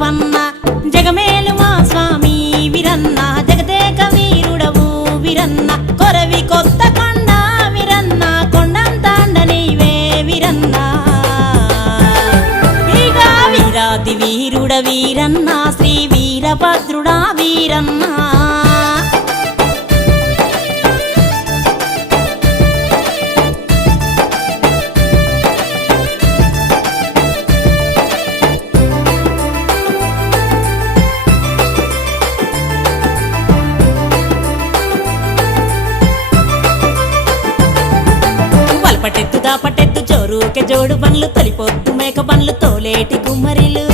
నీవన్న జగమేలు మా స్వామి వీరన్న జగదేక వీరుడవు వీరన్న కొరవి కొత్త కొండ వీరన్న కొండంతాండ నీవే వీరన్న ఇక వీరాది వీరుడ వీరన్న శ్రీ వీరభద్రుడా వీరన్న పటెత్తు దాపటెత్తు జోరుకే జోడు బండ్లు తొలిపొద్దు మేక బండ్లు తోలేటి కుమ్మరిలు